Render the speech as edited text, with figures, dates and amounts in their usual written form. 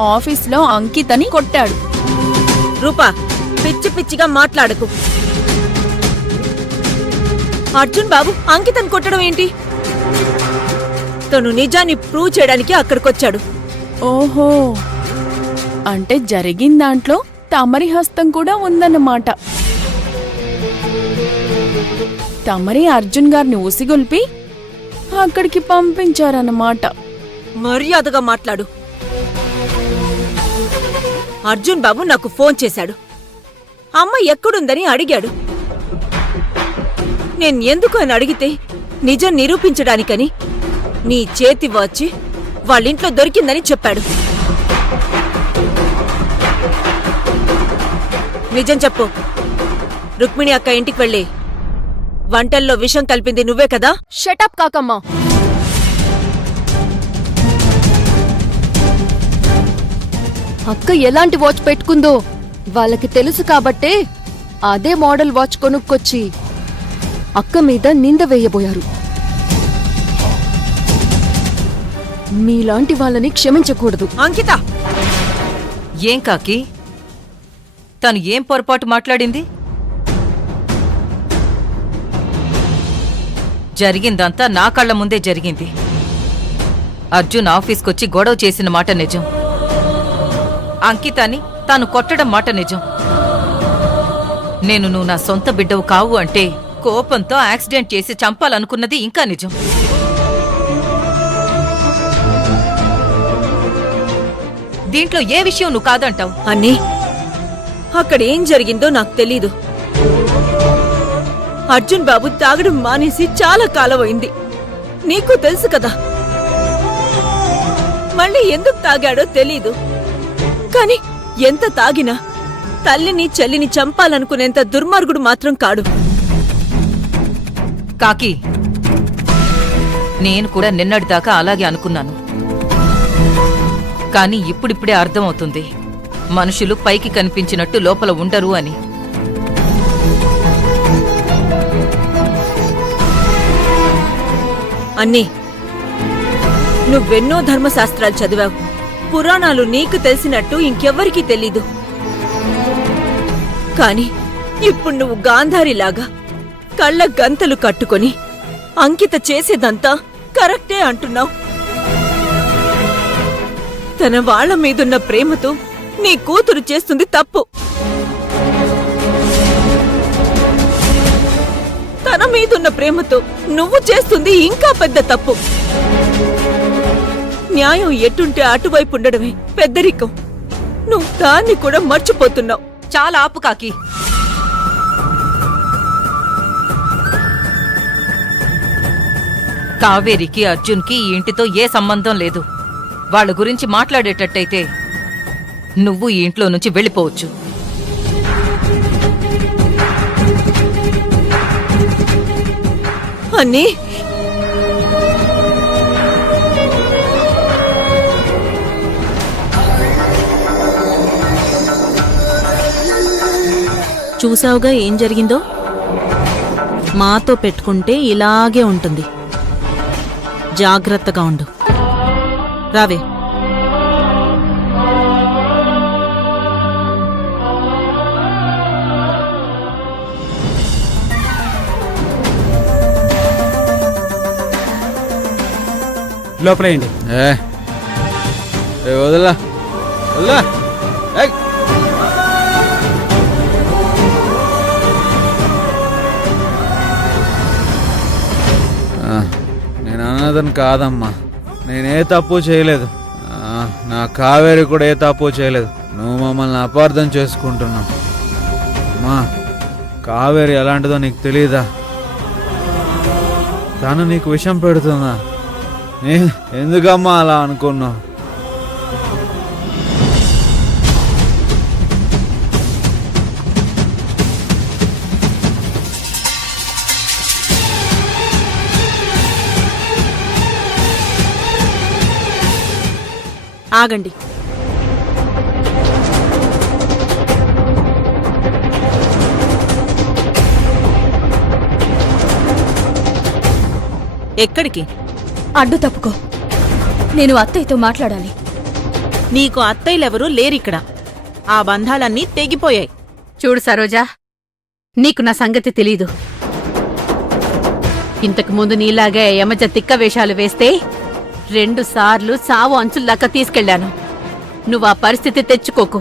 ఆఫీస్లో అంకితని కొట్టాడు. రూపా, పిచ్చి పిచ్చిగా మాట్లాడకు. అర్జున్ బాబు అంకితని కొట్టడం ఏంటి? తను నిజాన్ని ప్రూవ్ చేయడానికి అక్కడికొచ్చాడు. ఓహో, అంటే జరిగిన దాంట్లో తమరి హస్తం కూడా ఉందన్నమాట. తమరి అర్జున్ గారిని ఉసిగొల్పి అక్కడికి పంపించారన్నమాట. మర్యాదగా మాట్లాడు. అర్జున్ బాబు నాకు ఫోన్ చేశాడు. అమ్మ ఎక్కడుందని అడిగాడు. నేను ఎందుకు అని అడిగితే నిజం నిరూపించడానికని నీ చేతి వచ్చి వాళ్ళింట్లో దొరికిందని చెప్పాడు. నిజం చెప్పు. రుక్మిణి అక్క ఇంటికి వెళ్ళి వంటల్లో విషం కలిపింది నువ్వే కదా? షటప్ కాకమ్మా. అక్క ఎలాంటి వాచ్ పెట్టుకుందో వాళ్ళకి తెలుసు కాబట్టే అదే మోడల్ వాచ్ కొనుక్కొచ్చి అక్క మీద నింద వేయబోయారు. మీలాంటి వాళ్ళని క్షమించకూడదు. అంకిత, ఏం కాకి, తను ఏం పొరపాటు మాట్లాడింది? జరిగిందంతా నా కళ్ల ముందే జరిగింది. అర్జున్ ఆఫీస్కొచ్చి గొడవ చేసిన మాట నిజం. అంకితాని తాను కొట్టడం మాట నిజం. నువ్వు నా సొంత బిడ్డవు కావు అంటే కోపంతో యాక్సిడెంట్ చేసి చంపాలనుకున్నది ఇంకా నిజం. దీంట్లో ఏ విషయం నువ్వు కాదంటావు? అన్నీ అక్కడేం జరిగిందో నాకు తెలీదు. అర్జున్ బాబు తాగడం మానేసి చాలా కాలమైంది. నీకు తెలుసు కదా. మళ్ళీ ఎందుకు తాగాడో తెలీదు. కాని ఎంత తాగినా తల్లిని చెల్లిని చంపాలనుకునేంత దుర్మార్గుడు మాత్రం కాడు. కాకి, నేను కూడా నిన్నటిదాకా అలాగే అనుకున్నాను. కానీ ఇప్పుడిప్పుడే అర్థమవుతుంది మనుషులు పైకి కనిపించినట్టు లోపల ఉండరు అని. అన్నీ నువ్వెన్నో ధర్మశాస్త్రాలు చదివావు. పురాణాలు నీకు తెలిసినట్టు ఇంకెవ్వరికీ తెలీదు. కాని ఇప్పుడు నువ్వు గాంధారిలాగా కళ్ళ గంతలు కట్టుకొని అంకిత చేసేదంతా కరెక్టే అంటున్నావు. తన వాళ్ల మీదున్న ప్రేమతో నీ కూతురు చేస్తుంది తప్పు. తన మీదున్న ప్రేమతో నువ్వు చేస్తుంది ఇంకా పెద్ద తప్పు. న్యాయం ఎటుంటే అటువైపు ఉండడమే పెద్దరికం. నువ్వు దాన్ని కూడా మర్చిపోతున్నావు. చాలా ఆపు కాకి. కావేరికి అర్జున్కి ఈ ఇంటితో ఏ సంబంధం లేదు. వాళ్ళ గురించి మాట్లాడేటట్టయితే నువ్వు ఈ ఇంట్లో నుంచి వెళ్ళిపోవచ్చు. అన్నీ చూసావుగా ఏం జరిగిందో. మాతో పెట్టుకుంటే ఇలాగే ఉంటుంది. జాగ్రత్తగా ఉండు. రావే. లోపలేయండి. వదలా వదలా. నేను అన్నదని కాదమ్మా. నేనే తప్పు చేయలేదు. నా కావేరి కూడా ఏ తప్పు చేయలేదు. నువ్వు మమ్మల్ని అపార్థం చేసుకుంటున్నావు. అమ్మా, కావేరి ఎలాంటిదో నీకు తెలీదా? తను నీకు విషం పెడుతుందా? ఎందుకమ్మా అలా అనుకున్నావు? ఆగండి. ఎక్కడికి? అడ్డు తప్పుకో. నేను అత్తయ్యతో మాట్లాడాలి. నీకు అత్తయ్యలెవరూ లేరిక్కడ. ఆ బంధాలన్నీ తెగిపోయాయి. చూడు సరోజా, నీకు నా సంగతి తెలీదు. ఇంతకు ముందు నీలాగే యమజ తిక్క వేషాలు వేస్తే 2 సార్లు సావు అంచుల్లాగా తీసుకెళ్లాను. నువ్వు ఆ పరిస్థితి తెచ్చుకోకు.